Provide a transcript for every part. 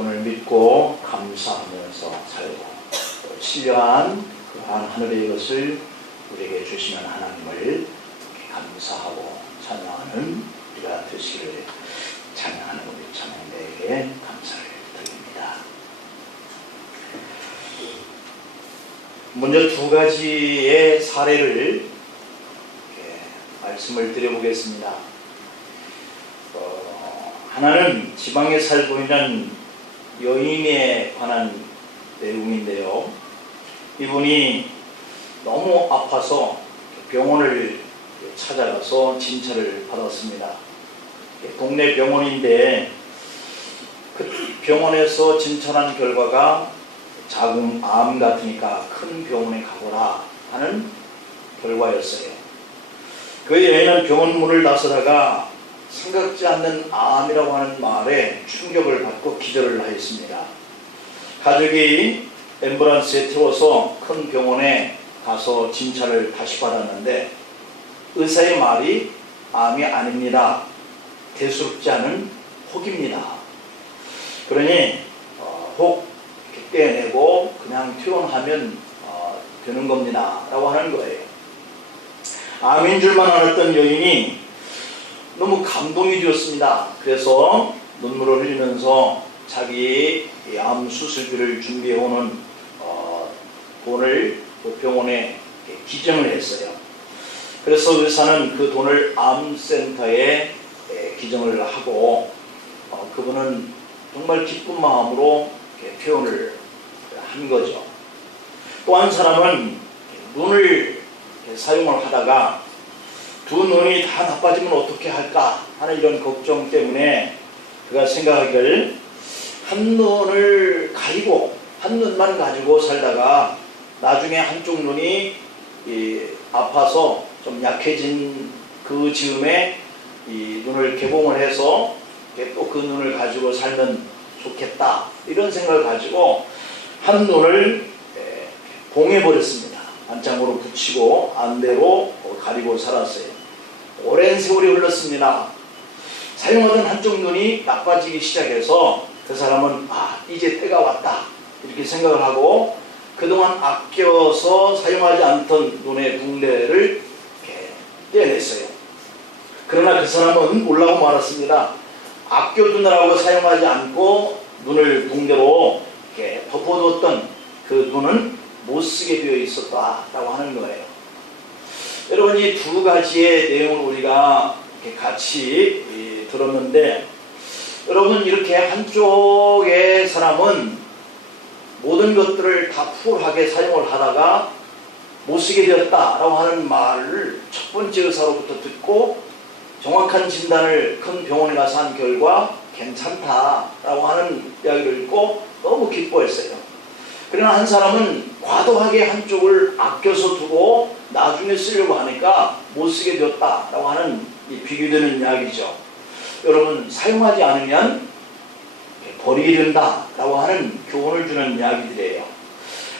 그분을 믿고 감사하면서 살고 또 신령한 그러한 하늘의 것을 우리에게 주시는 하나님을 감사하고 찬양하는 우리가 되시기를 찬양하는 우리 찬양대에게 감사를 드립니다. 먼저 두 가지의 사례를 말씀을 드려보겠습니다. 하나는 지방에 살고 있는 여인에 관한 내용인데요. 이분이 너무 아파서 병원을 찾아가서 진찰을 받았습니다. 동네 병원인데 그 병원에서 진찰한 결과가 자궁암 같으니까 큰 병원에 가보라 하는 결과였어요. 그 여인은 병원 문을 나서다가 생각지 않는 암이라고 하는 말에 충격을 받고 기절을 하였습니다. 가족이 앰뷸런스에 태워서 큰 병원에 가서 진찰을 다시 받았는데 의사의 말이 암이 아닙니다. 대수롭지 않은 혹입니다. 그러니 혹 떼내고 그냥 퇴원하면 되는 겁니다 라고 하는 거예요. 암인 줄만 알았던 여인이 너무 감동이 되었습니다. 그래서 눈물을 흘리면서 자기 암 수술비를 준비해오는 돈을 그 병원에 기증을 했어요. 그래서 의사는 그 돈을 암센터에 기증을 하고 그분은 정말 기쁜 마음으로 퇴원을 한 거죠. 또 한 사람은 눈을 사용을 하다가 두 눈이 다 나빠지면 어떻게 할까 하는 이런 걱정 때문에 그가 생각하기를 한 눈을 가리고 한 눈만 가지고 살다가 나중에 한쪽 눈이 아파서 좀 약해진 그 즈음에 이 눈을 개봉을 해서 또 그 눈을 가지고 살면 좋겠다 이런 생각을 가지고 한 눈을 봉해버렸습니다. 안장으로 붙이고 안대로 가리고 살았어요. 오랜 세월이 흘렀습니다. 사용하던 한쪽 눈이 나빠지기 시작해서 그 사람은 이제 때가 왔다 이렇게 생각을 하고 그동안 아껴서 사용하지 않던 눈의 붕대를 떼어냈어요. 그러나 그 사람은 놀라고 말았습니다. 아껴두느라고 사용하지 않고 눈을 붕대로 덮어두었던 그 눈은 못쓰게 되어 있었다라고 하는 거예요. 여러분, 이 두 가지의 내용을 우리가 같이 들었는데 여러분, 이렇게 한쪽의 사람은 모든 것들을 다 풀하게 사용을 하다가 못쓰게 되었다라고 하는 말을 첫 번째 의사로부터 듣고 정확한 진단을 큰 병원에 가서 한 결과 괜찮다라고 하는 이야기를 듣고 너무 기뻐했어요. 그러나 한 사람은 과도하게 한쪽을 아껴서 두고 나중에 쓰려고 하니까 못쓰게 되었다라고 하는 비교되는 이야기죠. 여러분, 사용하지 않으면 버리게 된다라고 하는 교훈을 주는 이야기들이에요.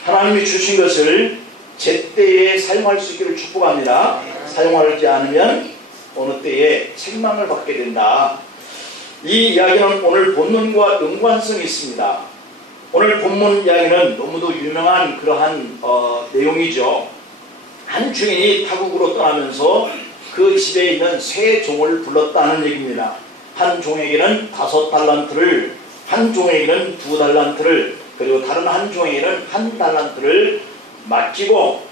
하나님이 주신 것을 제때에 사용할 수 있기를 축복합니다. 사용하지 않으면 어느 때에 책망을 받게 된다. 이 이야기는 오늘 본문과 연관성이 있습니다. 오늘 본문 이야기는 너무도 유명한 그러한 내용이죠. 한 주인이 타국으로 떠나면서 그 집에 있는 세 종을 불렀다는 얘기입니다. 한 종에게는 5달란트를, 한 종에게는 2달란트를, 그리고 다른 한 종에게는 1달란트를 맡기고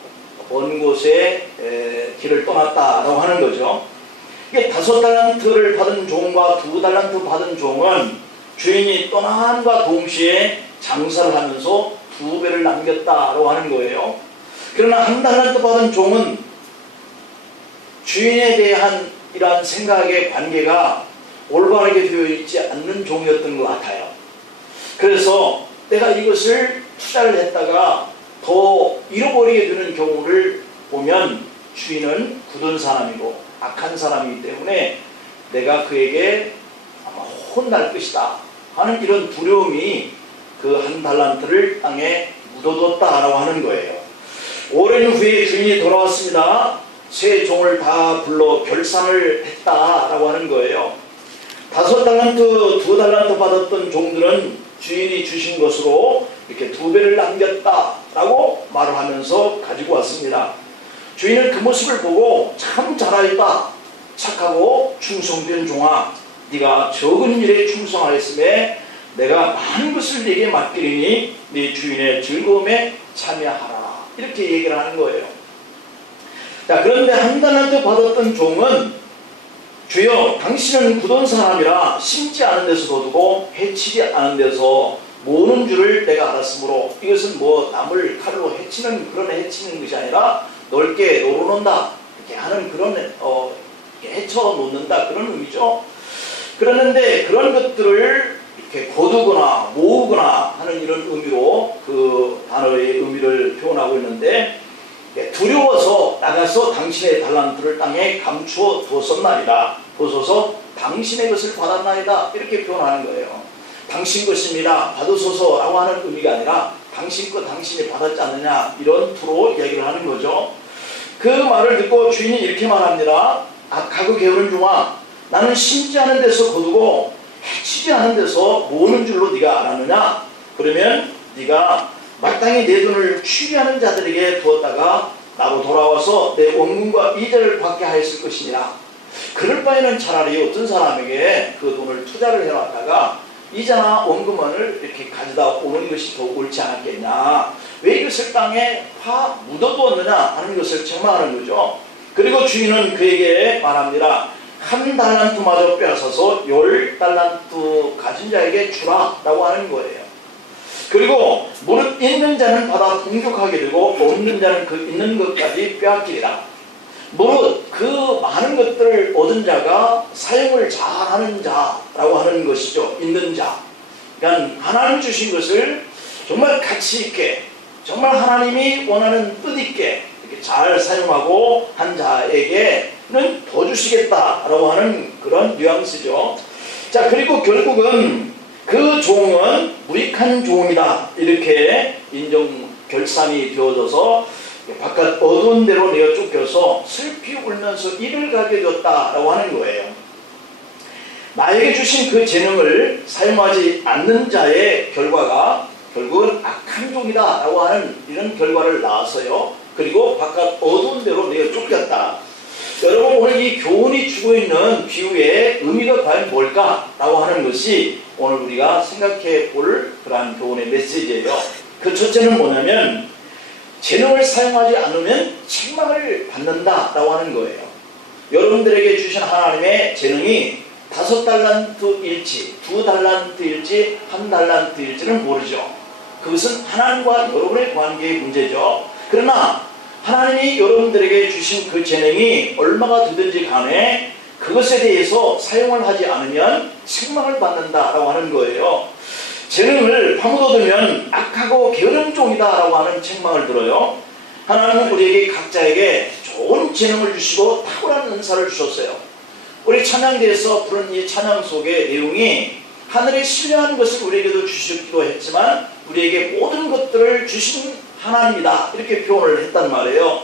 먼 곳에 길을 떠났다라고 하는 거죠. 이게 5달란트를 받은 종과 2달란트 받은 종은 주인이 떠남과 동시에 장사를 하면서 2배를 남겼다라고 하는 거예요. 그러나 1달란트 받은 종은 주인에 대한 이러한 생각의 관계가 올바르게 되어 있지 않는 종이었던 것 같아요. 그래서 내가 이것을 투자를 했다가 더 잃어버리게 되는 경우를 보면 주인은 굳은 사람이고 악한 사람이기 때문에 내가 그에게 아마 혼날 것이다 하는 이런 두려움이 그 1달란트를 땅에 묻어뒀다라고 하는 거예요. 오랜 후에 주인이 돌아왔습니다. 세 종을 다 불러 결산을 했다라고 하는 거예요. 5달란트, 2달란트 받았던 종들은 주인이 주신 것으로 이렇게 2배를 남겼다라고 말을 하면서 가지고 왔습니다. 주인은 그 모습을 보고 참 잘하였다. 착하고 충성된 종아, 네가 적은 일에 충성하였음에 내가 많은 것을 네게 맡기리니 네 주인의 즐거움에 참여하라. 이렇게 얘기를 하는 거예요. 자, 그런데 한 달란트 받았던 종은 주여 당신은 굳은 사람이라 심지 않은 데서 거두고 해치지 않은 데서 모으는 줄을 내가 알았으므로, 이것은 뭐 남을 칼로 해치는 그런 해치는 것이 아니라 넓게 놀아놓는다 이렇게 하는 그런 해쳐 놓는다 그런 의미죠. 그러는데 그런 것들을 이렇게 거두거나 모으거나 하는 이런 의미로 그 단어의 의미를 표현하고 있는데, 두려워서 나가서 당신의 달란트를 땅에 감추어 두었나이다. 두소서 당신의 것을 받았나이다. 이렇게 표현하는 거예요. 당신 것입니다. 받으소서라고 하는 의미가 아니라 당신 것 당신이 받았지 않느냐, 이런 투로 이야기를 하는 거죠. 그 말을 듣고 주인이 이렇게 말합니다. 악하고 게으른 종아, 나는 심지 않은 데서 거두고 해치지 않은 데서 모으는 줄로 네가 알았느냐? 그러면 네가 마땅히 내 돈을 취리하는 자들에게 두었다가 나로 돌아와서 내 원금과 이자를 받게 하였을 것이니라. 그럴 바에는 차라리 어떤 사람에게 그 돈을 투자를 해놨다가 이자나 원금을 이렇게 가져다 오는 것이 더 옳지 않았겠냐, 왜 이것을 땅에 묻어두었느냐 하는 것을 책망하는 거죠. 그리고 주인은 그에게 말합니다. 1달란트마저 빼앗아서 10달란트 가진 자에게 주라 라고 하는 거예요. 그리고 무릇 있는 자는 받아 풍족하게 되고 없는 자는 그 있는 것까지 빼앗기리라. 무릇 그 많은 것들을 얻은 자가 사용을 잘하는 자라고 하는 것이죠. 있는 자. 그러니까 하나님 주신 것을 정말 가치 있게, 정말 하나님이 원하는 뜻 있게 이렇게 잘 사용하고 한 자에게는 더 주시겠다라고 하는 그런 뉘앙스죠. 자, 그리고 결국은 그 종은 무익한 종이다 이렇게 인정 결산이 되어져서 바깥 어두운 데로 내어 쫓겨서 슬피 울면서 이를 가게 되었다라고 하는 거예요. 나에게 주신 그 재능을 사용하지 않는 자의 결과가 결국은 악한 종이다라고 하는 이런 결과를 낳았어요. 그리고 바깥 어두운 데로 내어 쫓겼다. 여러분, 오늘 이 교훈이 주고 있는 비유의 의미가 과연 뭘까라고 하는 것이 오늘 우리가 생각해 볼 그러한 교훈의 메시지예요. 그 첫째는 뭐냐면 재능을 사용하지 않으면 책망을 받는다라고 하는 거예요. 여러분들에게 주신 하나님의 재능이 5달란트일지 2달란트일지 1달란트일지는 모르죠. 그것은 하나님과 여러분의 관계의 문제죠. 그러나 하나님이 여러분들에게 주신 그 재능이 얼마가 되든지 간에 그것에 대해서 사용을 하지 않으면 책망을 받는다라고 하는 거예요. 재능을 파묻어두면 악하고 게으른 종이다라고 하는 책망을 들어요. 하나님은 우리에게 각자에게 좋은 재능을 주시고 탁월한 은사를 주셨어요. 우리 찬양대에서 부른 이 찬양 속의 내용이 하늘에 신뢰하는 것을 우리에게도 주시기도 했지만 우리에게 모든 것들을 주신 하나님이다 이렇게 표현을 했단 말이에요.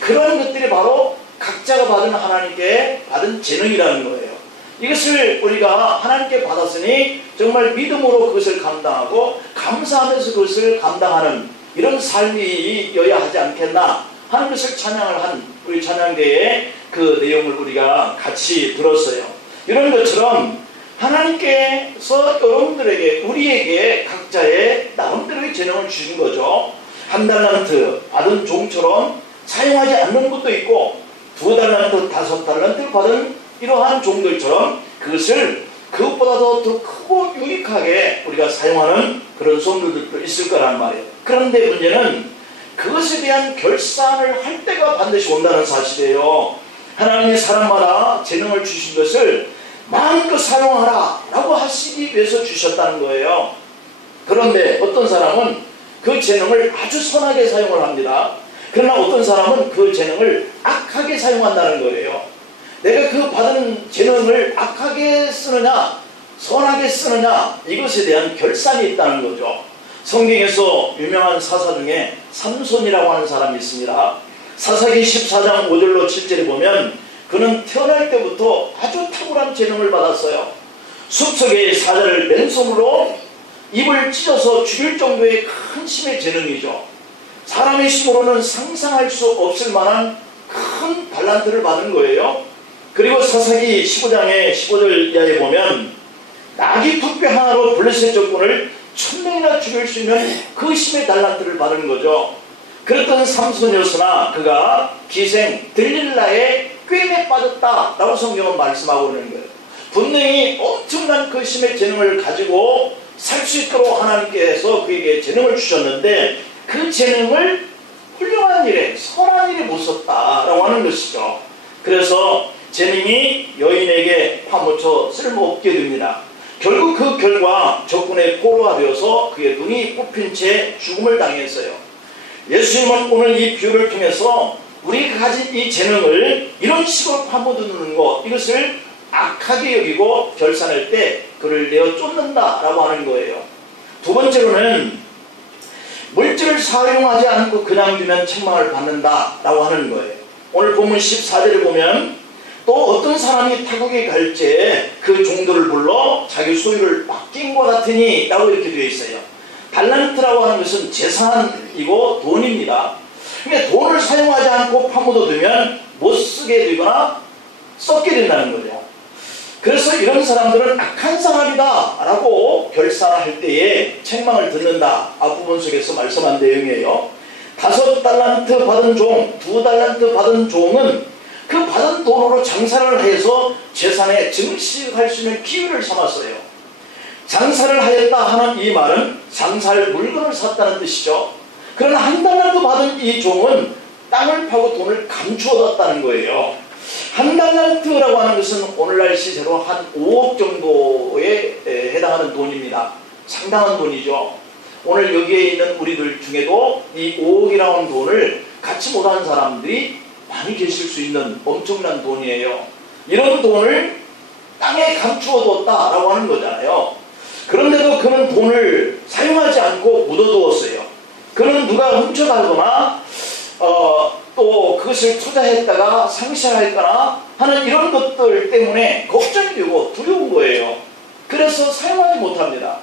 그런 것들이 바로 각자가 받은 하나님께 받은 재능이라는 거예요. 이것을 우리가 하나님께 받았으니 정말 믿음으로 그것을 감당하고 감사하면서 그것을 감당하는 이런 삶이어야 하지 않겠나 하는 것을 찬양을 한 우리 찬양대의 그 내용을 우리가 같이 들었어요. 이런 것처럼 하나님께서 여러분들에게 우리에게 각자의 나름대로의 재능을 주신 거죠. 1달란트 받은 종처럼 사용하지 않는 것도 있고 2달란트, 5달란트를 받은 이러한 종들처럼 그것을 그것보다도 더 크고 유익하게 우리가 사용하는 그런 성도들도 있을 거란 말이에요. 그런데 문제는 그것에 대한 결산을 할 때가 반드시 온다는 사실이에요. 하나님이 사람마다 재능을 주신 것을 마음껏 사용하라 라고 하시기 위해서 주셨다는 거예요. 그런데 어떤 사람은 그 재능을 아주 선하게 사용을 합니다. 그러나 어떤 사람은 그 재능을 악하게 사용한다는 거예요. 내가 그 받은 재능을 악하게 쓰느냐 선하게 쓰느냐 이것에 대한 결산이 있다는 거죠. 성경에서 유명한 사사 중에 삼손이라고 하는 사람이 있습니다. 사사기 14장 5절로 7절에 보면 그는 태어날 때부터 아주 탁월한 재능을 받았어요. 숲속의 사자를 맨손으로 입을 찢어서 죽일 정도의 큰 힘의 재능이죠. 사람의 힘으로는 상상할 수 없을 만한 큰 달란트를 받은 거예요. 그리고 사사기 15장의 15절 이하에 보면 나귀 툭배 하나로 블레셋 적군을 1000명이나 죽일 수 있는 그 힘의 달란트를 받은 거죠. 그랬던 삼손이었으나 그가 기생 들릴라의 꾀임에 빠졌다라고 성경은 말씀하고 있는 거예요. 분명히 엄청난 그 힘의 재능을 가지고 살 수 있도록 하나님께서 그에게 재능을 주셨는데 그 재능을 훌륭한 일에 선한 일에 못 썼다라고 하는 것이죠. 그래서 재능이 여인에게 파묻혀 쓸모없게 됩니다. 결국 그 결과 적군의 포로가 되어서 그의 눈이 뽑힌 채 죽음을 당했어요. 예수님은 오늘 이 비유를 통해서 우리가 가진 이 재능을 이런 식으로 파묻는 것, 이것을 악하게 여기고 결산할 때 그를 내어 쫓는다라고 하는 거예요. 두 번째로는 물질을 사용하지 않고 그냥 두면 책망을 받는다라고 하는 거예요. 오늘 본문 14절에 보면 또 어떤 사람이 타국에 갈 때 그 종들을 불러 자기 소유를 맡긴 것 같으니 라고 이렇게 되어 있어요. 달란트라고 하는 것은 재산이고 돈입니다. 그러니까 돈을 사용하지 않고 파묻어두면 못 쓰게 되거나 썩게 된다는 거죠. 그래서 이런 사람들은 악한 사람이다 라고 결산할 때에 책망을 듣는다. 앞부분 속에서 말씀한 내용이에요. 5달란트 받은 종, 2달란트 받은 종은 그 받은 돈으로 장사를 해서 재산에 증식할 수 있는 기회를 삼았어요. 장사를 하였다 하는 이 말은 장사할 물건을 샀다는 뜻이죠. 그러나 1달란트 받은 이 종은 땅을 파고 돈을 감추어뒀다는 거예요. 1달란트라고 하는 것은 오늘날 시세로 한 5억 정도에 해당하는 돈입니다. 상당한 돈이죠. 오늘 여기에 있는 우리들 중에도 이 5억이라는 하는 돈을 갖지 못한 사람들이 많이 계실 수 있는 엄청난 돈이에요. 이런 돈을 땅에 감추어뒀다라고 하는 거잖아요. 그런데도 그는 돈을 사용하지 않고 묻어두었어요. 그는 누가 훔쳐가거나 또 그것을 투자했다가 상실할까나 하는 이런 것들 때문에 걱정이 되고 두려운 거예요. 그래서 사용하지 못합니다.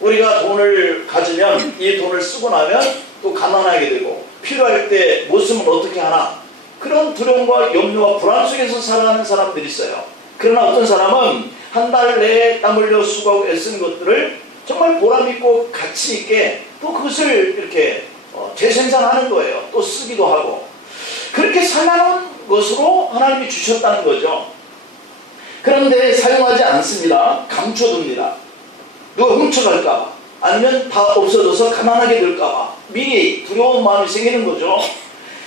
우리가 돈을 가지면 이 돈을 쓰고 나면 또 가난하게 되고 필요할 때 못 쓰면 어떻게 하나, 그런 두려움과 염려와 불안 속에서 살아가는 사람들이 있어요. 그러나 어떤 사람은 한 달 내에 땀 흘려 수고하고 애쓴 것들을 정말 보람있고 가치있게 또 그것을 이렇게 재생산하는 거예요. 또 쓰기도 하고. 그렇게 살아나는 것으로 하나님이 주셨다는 거죠. 그런데 사용하지 않습니다. 감춰둡니다. 누가 훔쳐갈까봐, 아니면 다 없어져서 가난하게 될까봐 미리 두려운 마음이 생기는 거죠.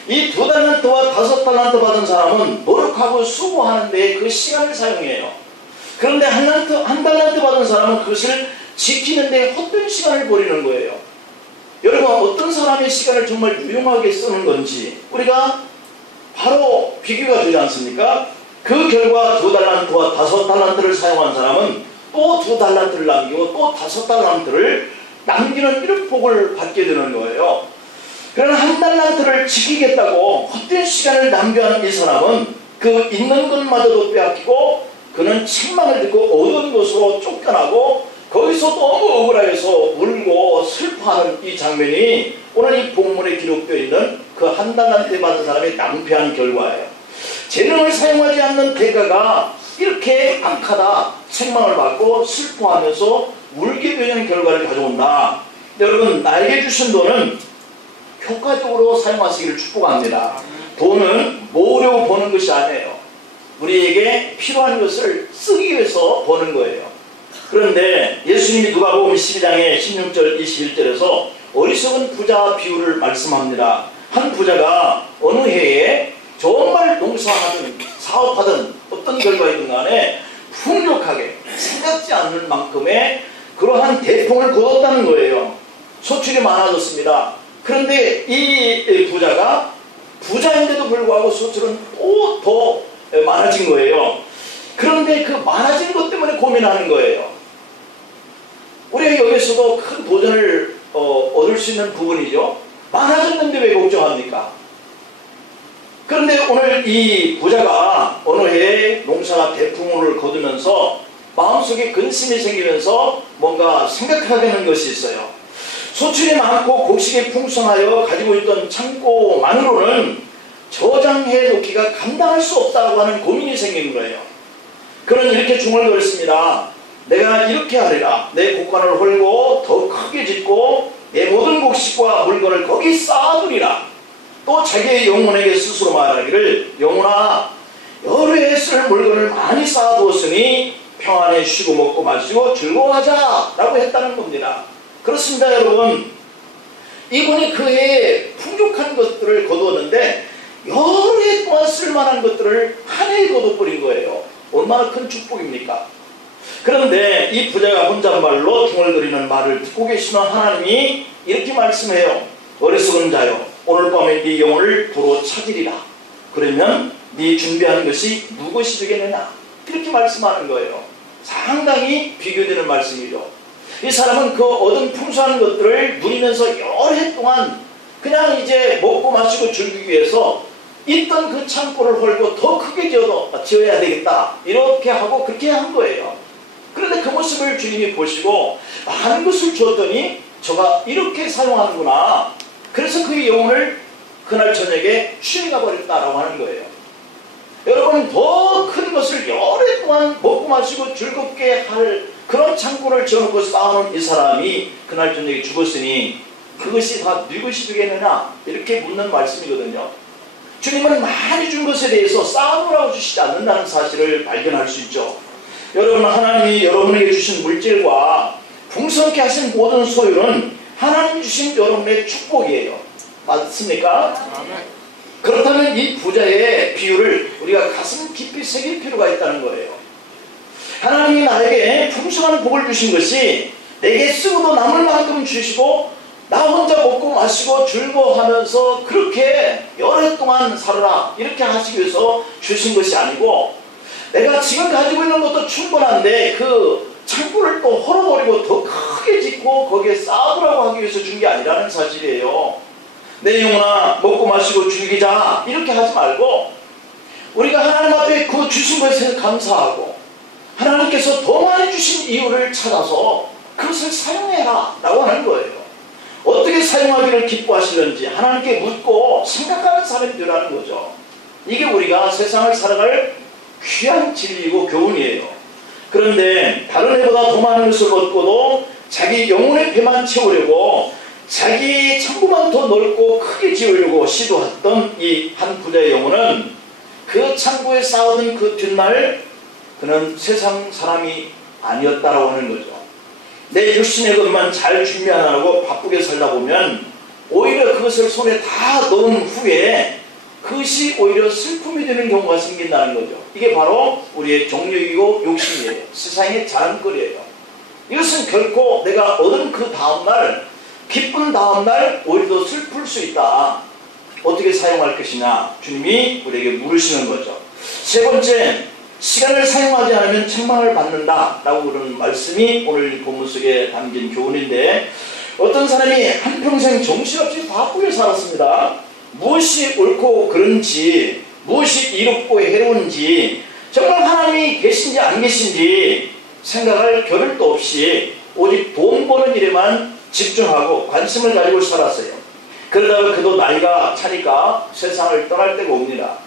이 2달란트와 5달란트 받은 사람은 노력하고 수고하는 데 그 시간을 사용해요. 그런데 1달란트 받은 사람은 그것을 지키는 데 헛된 시간을 버리는 거예요. 여러분, 어떤 사람의 시간을 정말 유용하게 쓰는 건지 우리가 바로 비교가 되지 않습니까? 그 결과 2달란트와 5달란트를 사용한 사람은 또 2달란트를 남기고 또 5달란트를 남기는 이런 복을 받게 되는 거예요. 그러나 1달란트를 지키겠다고 헛된 시간을 낭비하는 이 사람은 그 있는 것마저도 빼앗기고 그는 책망을 듣고 어두운 곳으로 쫓겨나고 거기서 너무 억울해서 울고 슬퍼하는 이 장면이 오늘 이 본문에 기록되어 있는 그 1달란트 받은 사람의 낭비한 결과예요. 재능을 사용하지 않는 대가가 이렇게 악하다, 책망을 받고 슬퍼하면서 울게 되는 결과를 가져온다. 여러분, 나에게 주신 돈은 효과적으로 사용하시기를 축복합니다. 돈은 모으려고 버는 것이 아니에요. 우리에게 필요한 것을 쓰기 위해서 버는 거예요. 그런데 예수님이 누가복음 12장의 16절 21절에서 어리석은 부자 비유를 말씀합니다. 한 부자가 어느 해에 정말 농사하든 사업하든 어떤 결과이든 간에 풍족하게 생각지 않는 만큼의 그러한 대풍을 거뒀다는 거예요. 소출이 많아졌습니다. 그런데 이 부자가 부자인데도 불구하고 소출은 또 더 많아진 거예요. 그런데 그 많아진 것 때문에 고민하는 거예요. 우리가 여기서도 큰 도전을 얻을 수 있는 부분이죠. 많아졌는데 왜 걱정합니까? 그런데 오늘 이 부자가 어느 해에 농사가 대풍을 거두면서 마음속에 근심이 생기면서 뭔가 생각하게 하는 것이 있어요. 소출이 많고 곡식이 풍성하여 가지고 있던 창고만으로는 저장해 놓기가 감당할 수 없다고 하는 고민이 생기는 거예요. 그는 이렇게 중얼거렸습니다. 내가 이렇게 하리라. 내 곡간을 헐고 더 크게 짓고 내 모든 곡식과 물건을 거기 쌓아두리라. 또 자기의 영혼에게 스스로 말하기를 영혼아 여러 해 쓸 물건을 많이 쌓아두었으니 평안에 쉬고 먹고 마시고 즐거워하자 라고 했다는 겁니다. 그렇습니다 여러분. 이분이 그 해에 풍족한 것들을 거두었는데 여러 해 동안 쓸만한 것들을 한 해에 거둬버린 거예요. 얼마나 큰 축복입니까? 그런데 이 부자가 혼잣말로 중얼거리는 말을 듣고 계시는 하나님이 이렇게 말씀해요. 어리석은 자여 오늘 밤에 네 영혼을 도로 찾으리라. 그러면 네 준비한 것이 무엇이 되겠느냐 이렇게 말씀하는 거예요. 상당히 비교되는 말씀이죠. 이 사람은 그 얻은 풍성한 것들을 누리면서 여러 해 동안 그냥 이제 먹고 마시고 즐기기 위해서 있던 그 창고를 헐고 더 크게 지어야 되겠다 이렇게 하고 그렇게 한 거예요. 그런데 그 모습을 주님이 보시고 많은 것을 주었더니 저가 이렇게 사용하는구나. 그래서 그의 영혼을 그날 저녁에 취해가 버렸다라고 하는 거예요. 여러분 더 큰 것을 여러 해 동안 먹고 마시고 즐겁게 할 그런 창고를 지어놓고 쌓아놓은 이 사람이 그날 저녁에 죽었으니 그것이 다 네 것이 되겠느냐 이렇게 묻는 말씀이거든요. 주님은 많이 준 것에 대해서 쌓아놓으라고 주시지 않는다는 사실을 발견할 수 있죠. 여러분 하나님이 여러분에게 주신 물질과 풍성케 하신 모든 소유는 하나님 주신 여러분의 축복이에요. 맞습니까? 그렇다면 이 부자의 비유를 우리가 가슴 깊이 새길 필요가 있다는 거예요. 하나님이 나에게 풍성한 복을 주신 것이 내게 쓰고도 남을 만큼 주시고 나 혼자 먹고 마시고 즐거워하면서 그렇게 여러 해 동안 살아라 이렇게 하시기 위해서 주신 것이 아니고 내가 지금 가지고 있는 것도 충분한데 그 창고를 또 헐어버리고 더 크게 짓고 거기에 쌓으라고 하기 위해서 준 게 아니라는 사실이에요. 내 영혼아 먹고 마시고 즐기자 이렇게 하지 말고 우리가 하나님 앞에 그 주신 것에 감사하고 하나님께서 더 많이 주신 이유를 찾아서 그것을 사용해라 라고 하는 거예요. 어떻게 사용하기를 기뻐하시는지 하나님께 묻고 생각하는 사람이 되라는 거죠. 이게 우리가 세상을 살아갈 귀한 진리이고 교훈이에요. 그런데 다른 해보다 더 많은 것을 얻고도 자기 영혼의 배만 채우려고 자기 창고만 더 넓고 크게 지으려고 시도했던 이 한 부자의 영혼은 그 창고에 쌓아둔 그 뒷날 그는 세상 사람이 아니었다라고 하는 거죠. 내 육신의 것만 잘 준비하느라고 바쁘게 살다 보면 오히려 그것을 손에 다 넣은 후에 그것이 오히려 슬픔이 되는 경우가 생긴다는 거죠. 이게 바로 우리의 정욕이고 욕심이에요. 세상의 자랑거리예요. 이것은 결코 내가 얻은 그 다음날 기쁜 다음날 오히려 더 슬플 수 있다. 어떻게 사용할 것이냐 주님이 우리에게 물으시는 거죠. 세 번째, 시간을 사용하지 않으면 책망을 받는다 라고 그러는 말씀이 오늘 본문 속에 담긴 교훈인데 어떤 사람이 한평생 정신없이 바쁘게 살았습니다. 무엇이 옳고 그른지 무엇이 이롭고 해로운지 정말 하나님이 계신지 안 계신지 생각할 겨를도 없이 오직 돈 버는 일에만 집중하고 관심을 가지고 살았어요. 그러다가 그도 나이가 차니까 세상을 떠날 때가 옵니다.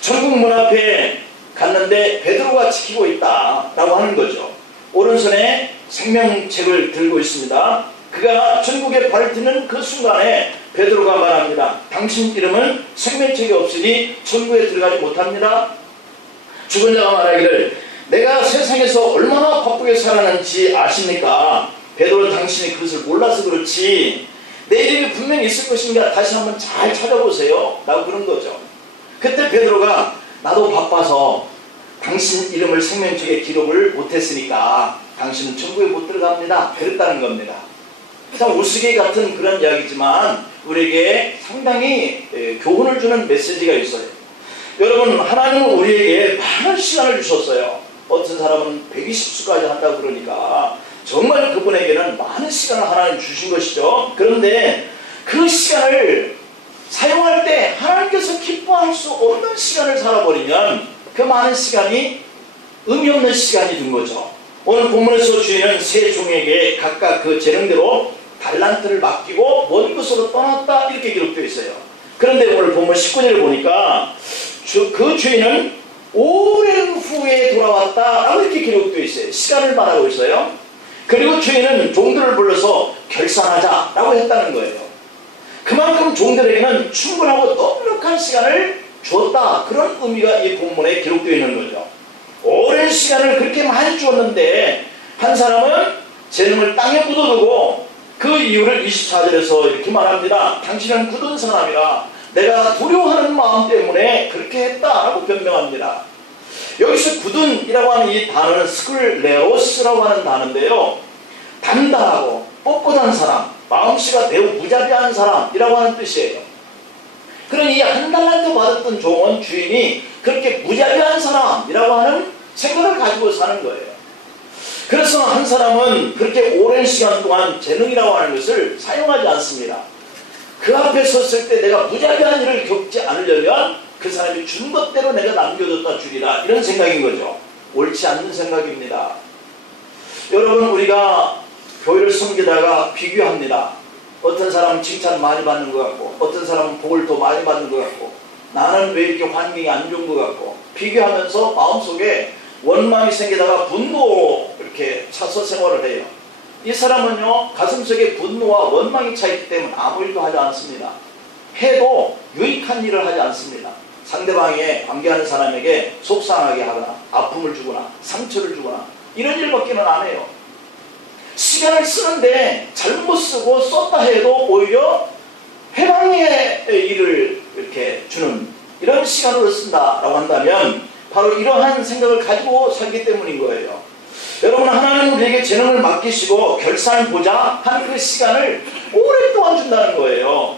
천국 문 앞에 갔는데 베드로가 지키고 있다 라고 하는 거죠. 오른손에 생명책을 들고 있습니다. 그가 천국에 발을 드는 그 순간에 베드로가 말합니다. 당신 이름은 생명책이 없으니 천국에 들어가지 못합니다. 죽은 자가 말하기를 내가 세상에서 얼마나 바쁘게 살았는지 아십니까? 베드로 당신이 그것을 몰라서 그렇지 내 이름이 분명히 있을 것인가 다시 한번 잘 찾아보세요 라고 그런 거죠. 그때 베드로가 나도 바빠서 당신 이름을 생명책에 기록을 못했으니까 당신은 천국에 못 들어갑니다 그랬다는 겁니다. 참 우스개 같은 그런 이야기지만 우리에게 상당히 교훈을 주는 메시지가 있어요. 여러분 하나님은 우리에게 많은 시간을 주셨어요. 어떤 사람은 120수까지 한다고 그러니까 정말 그분에게는 많은 시간을 하나님 주신 것이죠. 그런데 그 시간을 사용할 때 하나님께서 기뻐할 수 없는 시간을 살아버리면 그 많은 시간이 의미 없는 시간이 된 거죠. 오늘 본문에서 주인은 세 종에게 각각 그 재능대로 달란트를 맡기고 먼 곳으로 떠났다 이렇게 기록되어 있어요. 그런데 오늘 본문 19절을 보니까 그 주인은 오랜 후에 돌아왔다라고 이렇게 기록되어 있어요. 시간을 말하고 있어요. 그리고 주인은 종들을 불러서 결산하자라고 했다는 거예요. 그만큼 종들에게는 충분하고 넉넉한 시간을 주었다, 그런 의미가 이 본문에 기록되어 있는 거죠. 오랜 시간을 그렇게 많이 주었는데 한 사람은 재능을 땅에 묻어두고 그 이유를 24절에서 이렇게 말합니다. 당신은 굳은 사람이라 내가 두려워하는 마음 때문에 그렇게 했다라고 변명합니다. 여기서 굳은이라고 하는 이 단어는 스클레로스라고 하는 단어인데요, 단단하고 뻣뻣한 사람, 마음씨가 매우 무자비한 사람이라고 하는 뜻이에요. 그러니 한 달란트 받았던 종은 주인이 그렇게 무자비한 사람이라고 하는 생각을 가지고 사는 거예요. 그래서 한 사람은 그렇게 오랜 시간 동안 재능이라고 하는 것을 사용하지 않습니다. 그 앞에 섰을 때 내가 무자비한 일을 겪지 않으려면 그 사람이 준 것대로 내가 남겨뒀다 주리라, 이런 생각인 거죠. 옳지 않는 생각입니다. 여러분, 우리가 교회를 섬기다가 비교합니다. 어떤 사람은 칭찬 많이 받는 것 같고 어떤 사람은 복을 더 많이 받는 것 같고 나는 왜 이렇게 환경이 안 좋은 것 같고 비교하면서 마음속에 원망이 생기다가 분노로 이렇게 차서 생활을 해요. 이 사람은요, 가슴속에 분노와 원망이 차있기 때문에 아무 일도 하지 않습니다. 해도 유익한 일을 하지 않습니다. 상대방에 관계하는 사람에게 속상하게 하거나 아픔을 주거나 상처를 주거나 이런 일밖에는 안 해요. 시간을 쓰는데 잘못 쓰고 썼다 해도 오히려 해방의 일을 이렇게 주는 이런 시간으로 쓴다라고 한다면 바로 이러한 생각을 가지고 살기 때문인 거예요. 여러분, 하나님 우리에게 재능을 맡기시고 결산을 보자 한 그 시간을 오랫동안 준다는 거예요.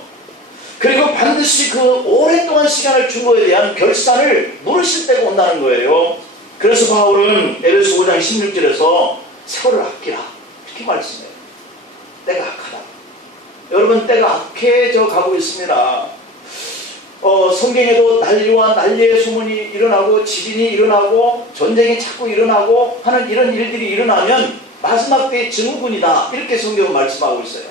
그리고 반드시 그 오랫동안 시간을 준 거에 대한 결산을 물으실 때가 온다는 거예요. 그래서 바울은 에베소 5장 16절에서 세월을 아끼라 이렇게 말씀해요. 때가 악하다. 여러분, 때가 악해져 가고 있습니다. 성경에도 난리와 난리의 소문이 일어나고 지진이 일어나고 전쟁이 자꾸 일어나고 하는 이런 일들이 일어나면 마지막 때의 증후군이다, 이렇게 성경은 말씀하고 있어요.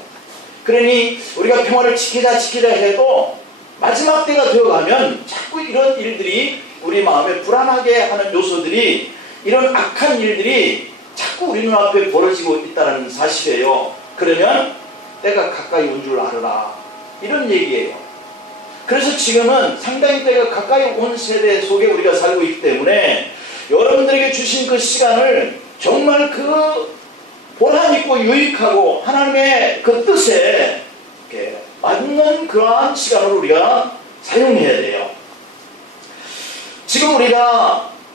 그러니 우리가 평화를 지키자 해도 마지막 때가 되어가면 자꾸 이런 일들이 우리 마음에 불안하게 하는 요소들이, 이런 악한 일들이 자꾸 우리 눈앞에 벌어지고 있다는 사실이에요. 그러면 때가 가까이 온 줄 알아라, 이런 얘기예요. 그래서 지금은 상당히 때가 가까이 온 세대 속에 우리가 살고 있기 때문에 여러분들에게 주신 그 시간을 정말 그 보람있고 유익하고 하나님의 그 뜻에 맞는 그러한 시간으로 우리가 사용해야 돼요. 지금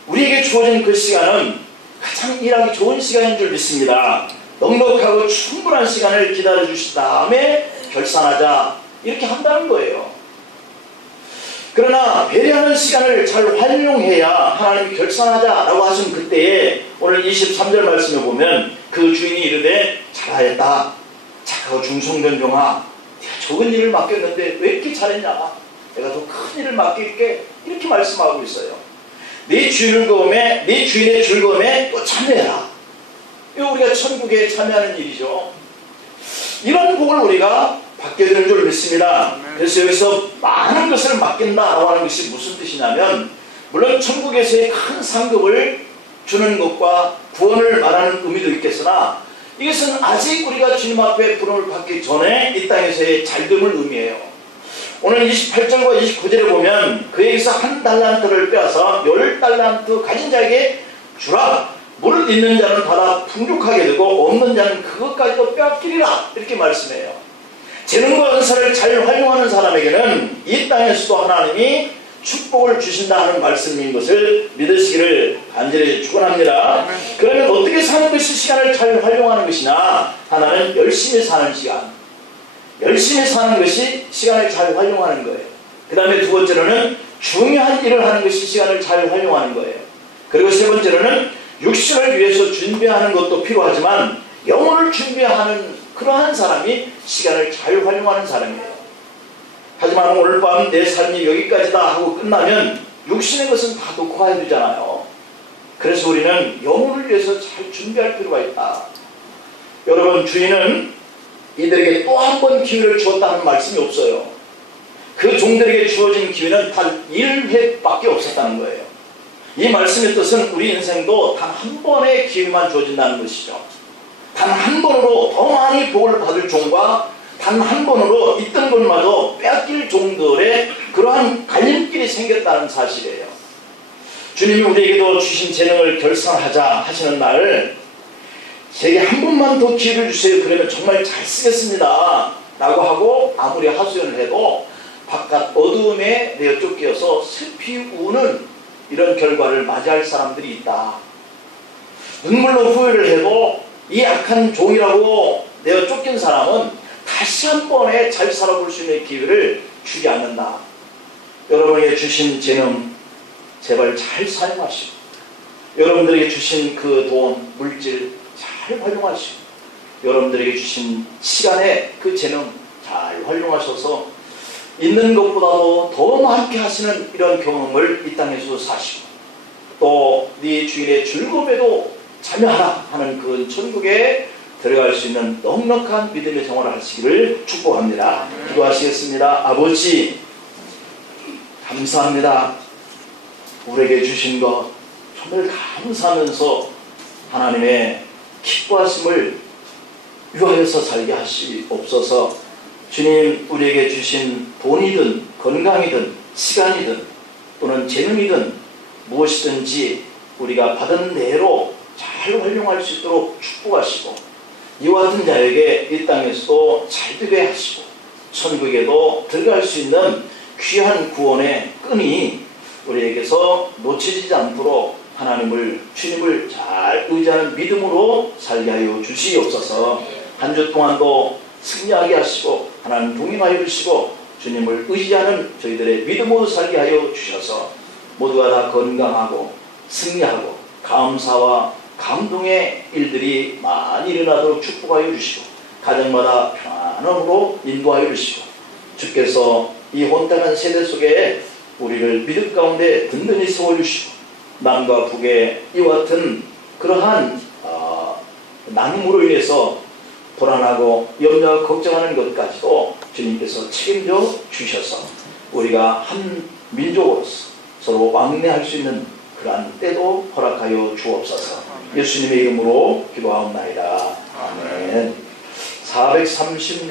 우리에게 주어진 그 시간은 가장 일하기 좋은 시간인 줄 믿습니다. 넉넉하고 충분한 시간을 기다려 주신 다음에 결산하자, 이렇게 한다는 거예요. 그러나 배려하는 시간을 잘 활용해야 하나님이 결산하자라고 하신 그때에 오늘 23절 말씀에 보면 그 주인이 이르되 잘하였다, 착하고 중성된 종아, 네가 적은 일을 맡겼는데 왜 이렇게 잘했냐, 내가 더 큰 일을 맡길게, 이렇게 말씀하고 있어요. 네 주인의 즐거움에 또 참여해라. 이거 우리가 천국에 참여하는 일이죠. 이런 복을 우리가 받게 되는 줄 믿습니다. 그래서 여기서 많은 것을 맡긴다라고 하는 것이 무슨 뜻이냐면, 물론 천국에서의 큰 상급을 주는 것과 구원을 말하는 의미도 있겠으나 이것은 아직 우리가 주님 앞에 부름을 받기 전에 이 땅에서의 잘됨을 의미해요. 오늘 28절과 29절에 보면 그에게서 한 달란트를 빼앗아 10달란트 가진 자에게 주라. 물을 있는 자는 받아 풍족하게 되고 없는 자는 그것까지도 빼앗기리라, 이렇게 말씀해요. 재능과 은사를 잘 활용하는 사람에게는 이 땅에서도 하나님이 축복을 주신다는 말씀인 것을 믿으시기를 간절히 축원합니다. 그러면 어떻게 사는 것이 시간을 잘 활용하는 것이냐? 하나는 열심히 사는 시간, 열심히 사는 것이 시간을 잘 활용하는 거예요. 그 다음에 두 번째로는 중요한 일을 하는 것이 시간을 잘 활용하는 거예요. 그리고 세 번째로는 육신을 위해서 준비하는 것도 필요하지만 영혼을 준비하는 그러한 사람이 시간을 잘 활용하는 사람이에요. 하지만 오늘 밤 내 삶이 여기까지다 하고 끝나면 육신의 것은 다 놓고 가야 되잖아요. 그래서 우리는 영혼을 위해서 잘 준비할 필요가 있다. 여러분, 주인은 이들에게 또 한 번 기회를 주었다는 말씀이 없어요. 그 종들에게 주어진 기회는 단 1회밖에 없었다는 거예요. 이 말씀의 뜻은 우리 인생도 단 한 번의 기회만 주어진다는 것이죠. 단 한 번으로 더 많이 복을 받을 종과 단 한 번으로 있던 것마저 빼앗길 종들의 그러한 갈림길이 생겼다는 사실이에요. 주님이 우리에게도 주신 재능을 결산하자 하시는 날, 제게 한 번만 더 기회를 주세요. 그러면 정말 잘 쓰겠습니다 라고 하고 아무리 하소연을 해도 바깥 어두움에 내어 쫓겨서 슬피 우는 이런 결과를 맞이할 사람들이 있다. 눈물로 후회를 해도 이 악한 종이라고 내어 쫓긴 사람은 다시 한 번에 잘 살아볼 수 있는 기회를 주지 않는다. 여러분에게 주신 재능 제발 잘 사용하시고, 여러분들에게 주신 그 돈, 물질 잘 활용하시고, 여러분들에게 주신 시간의 그 재능 잘 활용하셔서 있는 것보다도 더 많게 하시는 이런 경험을 이 땅에서 사시고, 또 네 주인의 즐거움에도 참여하라 하는 그 천국에 들어갈 수 있는 넉넉한 믿음의 생활을 하시기를 축복합니다. 기도하시겠습니다. 아버지, 감사합니다. 우리에게 주신 것 정말 감사하면서 하나님의 기뻐하심을 유하여서 살게 하시옵소서. 주님, 우리에게 주신 돈이든 건강이든 시간이든 또는 재능이든 무엇이든지 우리가 받은 대로 잘 활용할 수 있도록 축복하시고, 이와 같은 자에게 이 땅에서도 잘 되게 하시고 천국에도 들어갈 수 있는 귀한 구원의 끈이 우리에게서 놓쳐지지 않도록 하나님을, 주님을 잘 의지하는 믿음으로 살게 하여 주시옵소서. 한 주 동안도 승리하게 하시고 하나님 동행하여 주시고 주님을 의지하는 저희들의 믿음으로 살게 하여 주셔서 모두가 다 건강하고 승리하고 감사와 감동의 일들이 많이 일어나도록 축복하여 주시고 가정마다 평안함으로 인도하여 주시고, 주께서 이 혼탁한 세대 속에 우리를 믿음 가운데 든든히 세워주시고 남과 북의 이와 같은 그러한 나눔으로 인해서 불안하고 염려하고 걱정하는 것까지도 주님께서 책임져 주셔서 우리가 한 민족으로서 서로 왕래할 수 있는 그러한 때도 허락하여 주옵소서. 예수님의 이름으로 기도하옵나이다. 아멘. 436